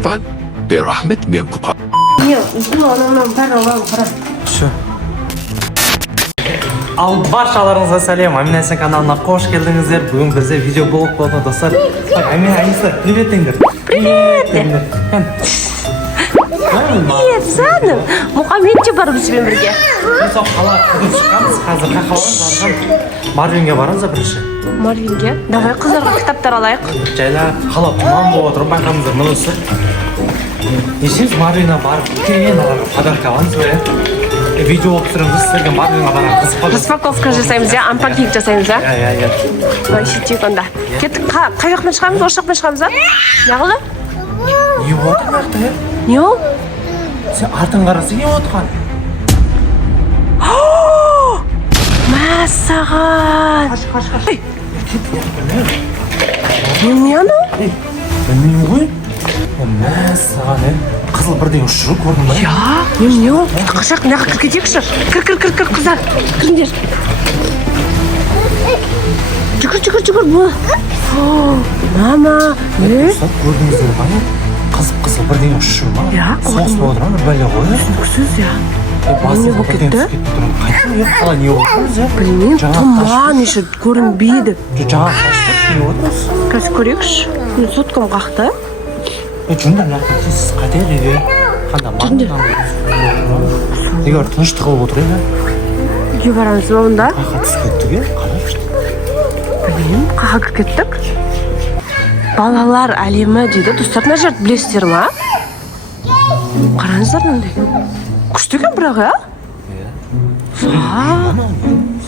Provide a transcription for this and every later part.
Affan ve rahmet mevkufa. Yok, anamdan para. Şu. Al barşalarınıza selam. Amina'nın kanalına hoş geldinizler. Bugün bize video bulup oldu dostlar. Bak Amina Anisa, привет Engin. Привет. Привет, Саным. Мұхаммедте бар бізбен бірге. Biz o qala qudurib chiqamiz. Hozir qahvadan Marvinga boramiz бірінші. Марвинге. Давай қыздарға кітаптар алайық. Жайлап қала тұман болып отырып байқамыздар мұнысы. Нешеңіз Марвина барып үлкен аларға подарка аламыз ба? Видео болып тұрамыз сіздерге Марвинға барған қызық болады. Распаковка жасаймыз, я анпакинг жасаймыз, а? Иә. Давай шетейік онда. Кеттік, қай жақтан шығамыз, осы жақтан шығамыз, а? Неғылы? Не болды нақты, е? Не ол? Сен артын қарасы не отқан? Мәссаған! Қаш. Не анау? Білмеймін ғой. Мәссаған, қызыл бірден ұшыру көрдің ба? Я, не ол? Қашақ, мына кір кетекші. Кір, қыздар. Кіріңдер. Жүгір, бұл. Мама, не? Көрдіңіздер ба? Қызыл бірден ұшыру ма? Я, соғыс болып отырған бір бәле ғой. Түсініксіз, я. Не болып кетті? Қайтын ек қала не болып тұрмыз, е? Білмеймін, тұман еші көрінбейді. Жаңа қашты, не отырмыз? Қазір көрейікші. Соткам қақты. Жүнді нақы сіз қайтер еге? Қанда маңынан егер тыныштық болып отыр еді? Үйге барамыз ба онда? Қақа түсіп кеттік, е? Қарапшты. Білмеймін, қаға кіріп кеттік. Балалар әлемі дейді. Достар, мына жерді білесіздер ма? Қараңыздар мынандай. Күшті екен бірақ, а?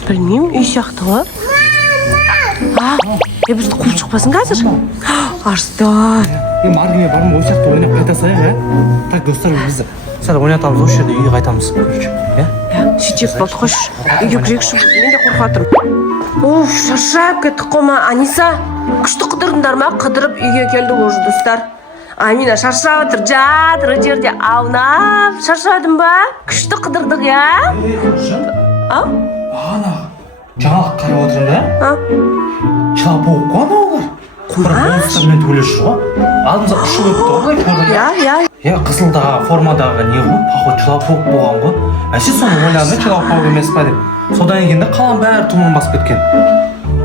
Білмеймін, үй сияқты ғой. Бізді қуып шықпасын қазір? Арыстан. Марвинге бармын, ой сияқты ойнап қайта саяқ, е? Так, достар, бізді сәл ойнатамыз, осы жерде үйге қайтамыз, көрші, е? Шетек болды, қош. Үйге кірекші болды, мен де қорқатырмын. Оф, шаршап кеттік қома. Аниса, күшті қыдырдыңдар ма? Қыдырып үйге келдік уже, достар. Амина шаршап отыр, жатыр жерде аунап. Шаршадың ба? Күшті қыдырдық, я? Ау? Ана, жаңалық қарап отырмын да? Жылап оқ қой ана олар? Бір монстрмен төлеш ғой? Алдымызға ұшып өтті ғой? Я, қызылдағы формадағы не ғой? Пахот жылап оқ болған ғой? Әше соны ойладым, жылап оқ емес па деп. Содан екен де қалан бәрі тұман басып кеткен.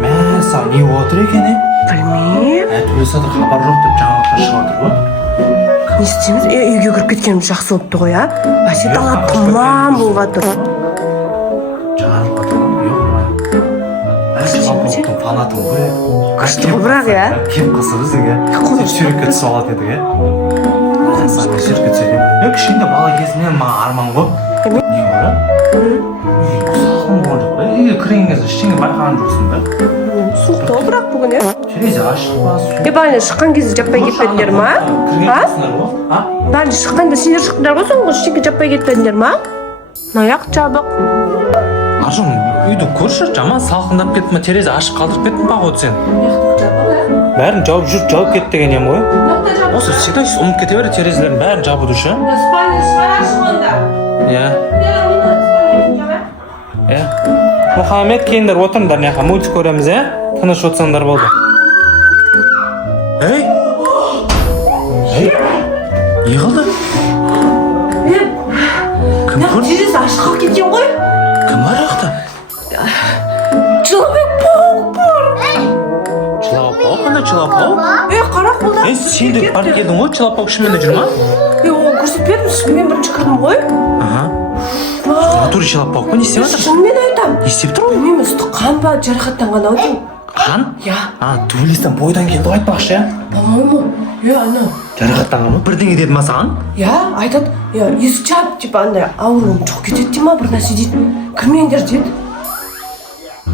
Мәса, не отыр екен, е? Білмеймін. Төлесатыр хабар жоқ деп жаңалыққа шығып отыр ғой? Не істейміз? Үйге кіріп кеткеніміз жақсы болыпты ғой, а? Әсе тала тұман болға тұр. Жаңарып отыр ғой? Жоқ ма? Әсе қапылықтың фанатым ғой? Күшті ғой бірақ, я? Кеп қысы бізге. Тек сүйрекке түсіп алатын едік, е? Сәне сүйрекке түседі. Кішкенде бала кезімнен маған арман ғой. Не ғой, а? Сақым болған жоқ ба? Үйге кірген кезде ештеңе байқаған жоқсың ба? Суықты ғой бірақ бүгін, е? Терезе ашық па? Бәлі шыққан кезде жаппай кетпедіңдер ма? Бәлі шыққанда сендер шықтыңдар ғой, соңғы ештеңе жаппай кетпедіңдер ма? Аяқ жабық. Аржан, үйді көрші, жаман салқындап кетті ма? Терезе ашық қалдырып кеттің ба ғой сен? Бәрін жауып кетті деген ем ғой? Осы всегда ұмытып кете береді терезелердің бәрін жабуды ше? Иә. Мұхаммед, келіңдер отырыңдар мына жаққа мультик көреміз, е? Тыныш отырсаңдар болды. Ей! Не қылды? Кім көрді? Терезе ашық қалып кеткен ғой? Кім бар жақта? Человек-паук бар. Жылап-паук, қандай жылап-паук? Қара қолда. Сен де барып келдің ғой, жылап-паук шынымен жүр ма? Ол көрсетпедім, мен бірінші кірдім ғой. Натуре жылап-паук па, не істеп жатыр? Шынымен айтам. Не істеп тұр? Білмеймін, үсті қан ба, жарақаттанған ау деймін. Қан? Я. Төбелестен бойдан келді ғой айтпақшы, я? По-моему, анау. Жарақаттанған ба? Бірдеңе деді ма саған? Я, айтады, есік жап, типа андай ауруым жоқ кетеді дей ма, бір нәрсе дейді. Кірмеңдер дейді.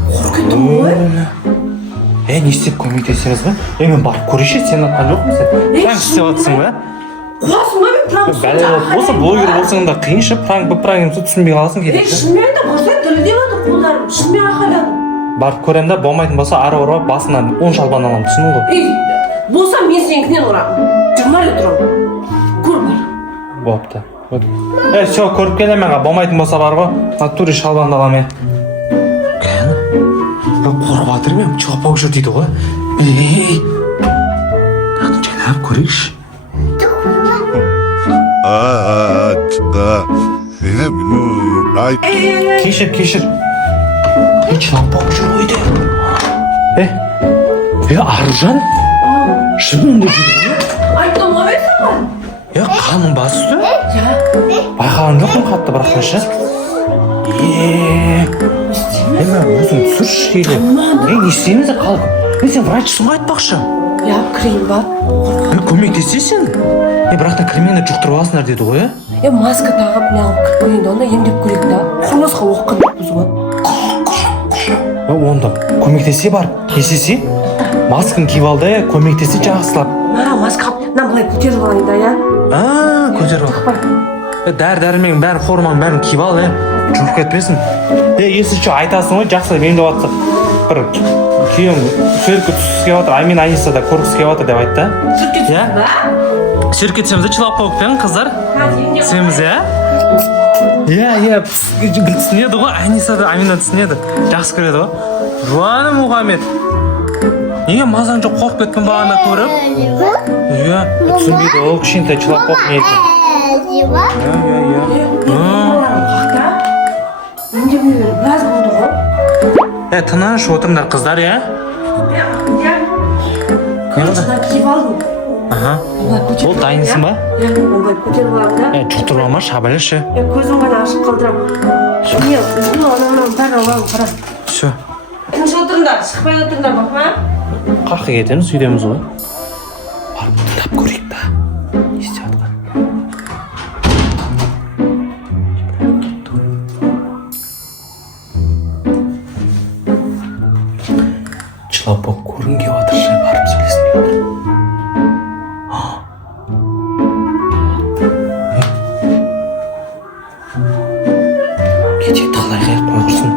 Қорқ кеттім ғой. Не істеп көмектесеміз ба? Мен барып көрейші, сен атқан жоқ ма сен? Пранк істеп жатсың ба? Қуасың ба мен пранк бәле болып болса, блогер болсаң да қиыншы, пранк түсінбей қаласың керек. Шынымен де көрсет, дірілдеп жатыр қолдарым, шынымен ақайладым. Барып көремін да, болмайтын болса, ары ұрып басынан 10 шалбан аламын, түсіндің ғой? Болса мен сенікінен ұрамын. 20 рет ұрамын. Көр бар. Бопты. Все, көріп келем аға, болмайтын болса бар ғой, натуре шалбанды аламын. Қорқып жатыр мен, жылап-паук жүр дейді ғой. Жайлап көрейікші. Кешір. Жылап болып жүр ойды. Аружан? Шынында жүр? Айттым ғой мен саған. Қаның басты? Байқаған жоқпын қатты бірақ ше. Өзің түсірші келе. Не істейміз қалып? Сен врачсың ғой айтпақшы. Кірейін ба? Көмектесесің? Бірақ та кірмеңді жұқтырып алсыңдар деді ғой, маска тағып не алып кіріп көрейін, онда емдеп көрейік та. Құрылысқа оққан жоқпыз ғой. Онда көмектесе бар, кесесе, маскын киіп алды, көмектесе жақсылап. Маска былай көтеріп алайын да, көтеріп ал. Дәрі-дәрімен бәрі форманың бәрін киіп ал, жұлып кетпесін. Есінші айтасың ғой, жақсы емдеп атсақ. Бір күйеуім суретке түскісі келіп жатыр, Амин Аниса да көргісі келіп жатыр деп айтты. Суретке түсеміз де жылап қойып пен қыздар. Түсеміз, түсінеді ғой, Аниса да Амина түсінеді. Жақсы көреді ғой. Жуаны Мұхаммед. Неге мазаң жоқ, қорқып кетпін бағана көріп? Түсінбейді, ол кішкентай жылап қойып не екен. Біраз болды ғой. Тыныш отырыңдар қыздар, Көршідан киіп алдым. Ол дайынсың ба? Былай көтеріп аламын да. Жұқтырып алма, шабайлашы. Көзім ғана ашық қалдырам. Анау бәрін аламын, қара. Все. Тыныш отырыңдар, шықпай отырыңдар, бақма. Қаққа кетеміз, үйдеміз ғой. Барып тыңдап көрейік та. Не істеп жатқан? Жылап болып көргің келіп жатыр, барып сөйлесін деп жатыр. Кетекті қалай қайып қой құрсын.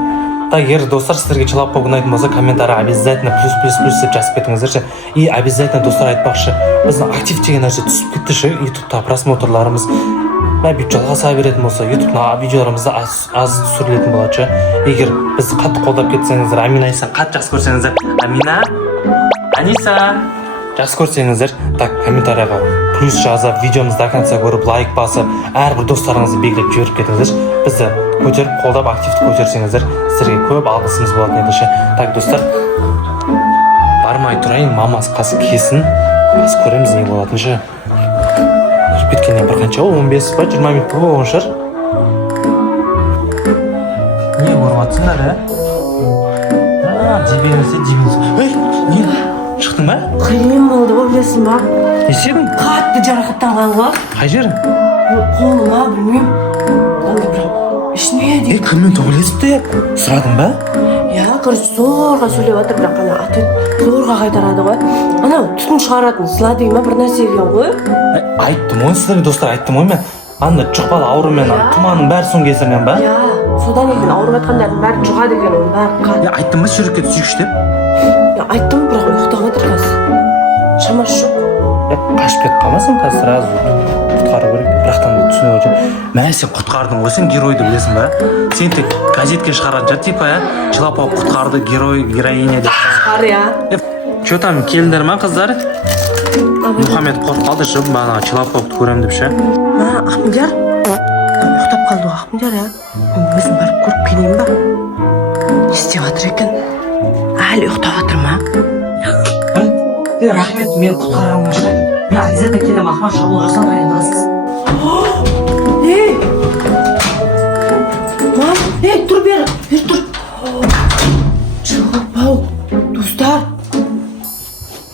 Егер достар сіздерге жылап болып ұнайтын болса, комментарий обязательно плюс деп жазып кетіңіздерші. И обязательно достар айтпақшы, біздің актив деген нәрсе түсіп кетті ше, ютубта просмотрларымыз бүйтіп жалғаса беретін болса, ютубта видеоларымызда аз түсірілетін болады ше. Егер бізді қатты қолдап кетсеңіздер, Амина Аниса қатты жақсы көрсеңіздер, Амина Аниса жақсы көрсеңіздер, так комментарийға плюс жазып, видеомызды до конца көріп, лайк басып, әрбір достарыңызды белгілеп жіберіп кетіңіздер. Бізді көтеріп, қолдап, активті көтерсеңіздер, сіздерге көп алғысымыз болатын еді ше. Так, достар, бармай тұрайын, мамасы қасы кесін, біз көреміз не болатын ше. Кіріп кеткеннен бір қанша, 15 ба, 20 минут болған шығар. Не көріп атсыңдар, не? Шықтың ба? Қиын болды ғой, білесің ба? Не істедің? Қатты жарақаттанған ғой. Қай жерің? Қолыма, білмеймін. Онда бір ішіне дейін. Кіммен төбелесіп деп? Сұрадың ба? Короче, зорға сөйлеп жатыр, бірақ ана ответ зорға қайтарады ғой. Анау түтін шығаратын сыла деген бір нәрсе екен ғой. Айттым ғой сіздерге достар, айттым ғой мен. Анда жұқпалы аурумен, тұманың бәрі соның кесірінен ба? Содан екен ауырып жатқандардың бәрі жұғады екен, оның бәрі қан. Айттым ба суретке түсейікші деп? Айттым, бірақ ұйықтап отыр қазір. Шамасы жоқ. Қашып кетіп қалмасын қазір сразу құтқару керек. Бірақтан түсіне өте. Мә, сен құтқардың ғой, сен геройды білесің ба? Сен тек газетке шығарған жат типа, жылап алып құтқарды герой, героиня деп. Шығар, Че там, келдіңдер ма қыздар? Мұхаммед қорқып қалды ше, бағана жылап алып көрем деп ше. Ахмедияр, ұйықтап қалды ғой Ахмедияр, мен өзім барып көріп келейін ба? Не істеп жатыр екен? Әлі ұйықтап жатыр ма? Рахмет, мен құтқарғаным ше. Мен обязательно келем, Ахмад шабуыл жасап дайындаласыз. Мам, тұр бері тұр. Жылғып бау, достар.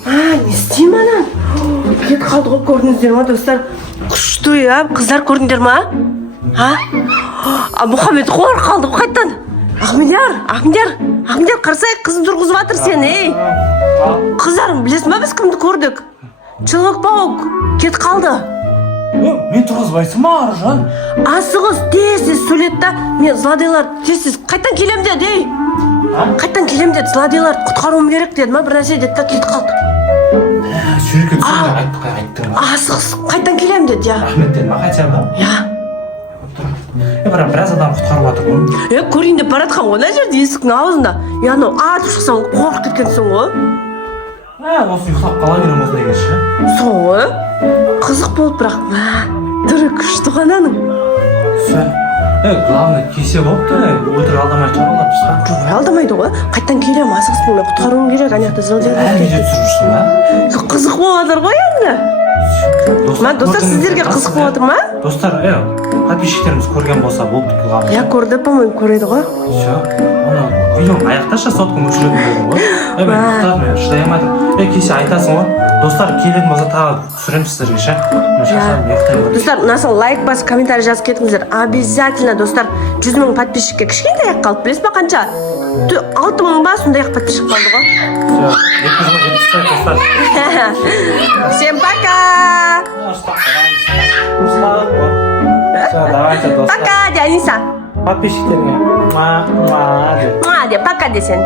Не істеймін анан? Кет қалды ғой, көрдіңіздер ма, достар? Күшті, қыздар көрдіңдер ма? Мұхаммед қор қалды ғой қайттан. Ахмедияр, қарсай қызын тұрғызып жатыр сен, Қыздарым, білесің ба біз кімді көрдік? Жылғып бау, кет қалды. Мен тұрғызбайсың ма, Аружан? Асығыз, тез сөйлет та, мен злодейлар тез қайттан келем деді, Қайттан келем деді, злодейлар құтқаруым керек деді ма, бір нәрсе деді та кетіп қалды. Суретке түсіп айттың ба? Асығыз, қайттан келем деді, Рахметтен ма қайтса ба? Бірақ біраз адам құтқарып жатыр ғой. Көрейін деп баратқан ғой, мына жерде есіктің аузында. Анау атып шықсаң қорқып кеткенсің ғой. Осы ұйықтап қала берем осы деген ше. Сол ғой. Қызық болды бірақ. түрі күшті ғананың. Все. Главное кесе болыпты. Өлтіріп алдамай чабалап тысқа. Жоқ, алдамайды ғой. Қайттан келем, асығыспен мен құтқаруым керек. Аняқта зылдер. Әлі видео түсірушісің ба? Қызық болыватыр ғой енді. Достар, сіздерге қызық болыватыр ма? Достар, подписчиктеріміз көрген болса болды главное. Я көрді, по-моему, көреді ғой. Все. Оны видеоны аяқташы, сотканы өшіретін болдым ғой. Мен ұқтадым, мен шыдай алмадым. Кесе айтасың ғой. Достар, келетін болса тағы түсіремін сіздерге ше. Достар, ұнаса лайк басып, комментарий жазып кетіңіздер. Обязательно, достар, 100 000 подписчикке кішкентай ақ қалып, білесіз ба қанша? 6 000 ба, сондай ақ подписчик қалды ғой. Все, 200 000 жеткізсек, достар. Всем пока! Все, давайте, достар. Пока, Аниса. Подписчиктерге. Пока десең.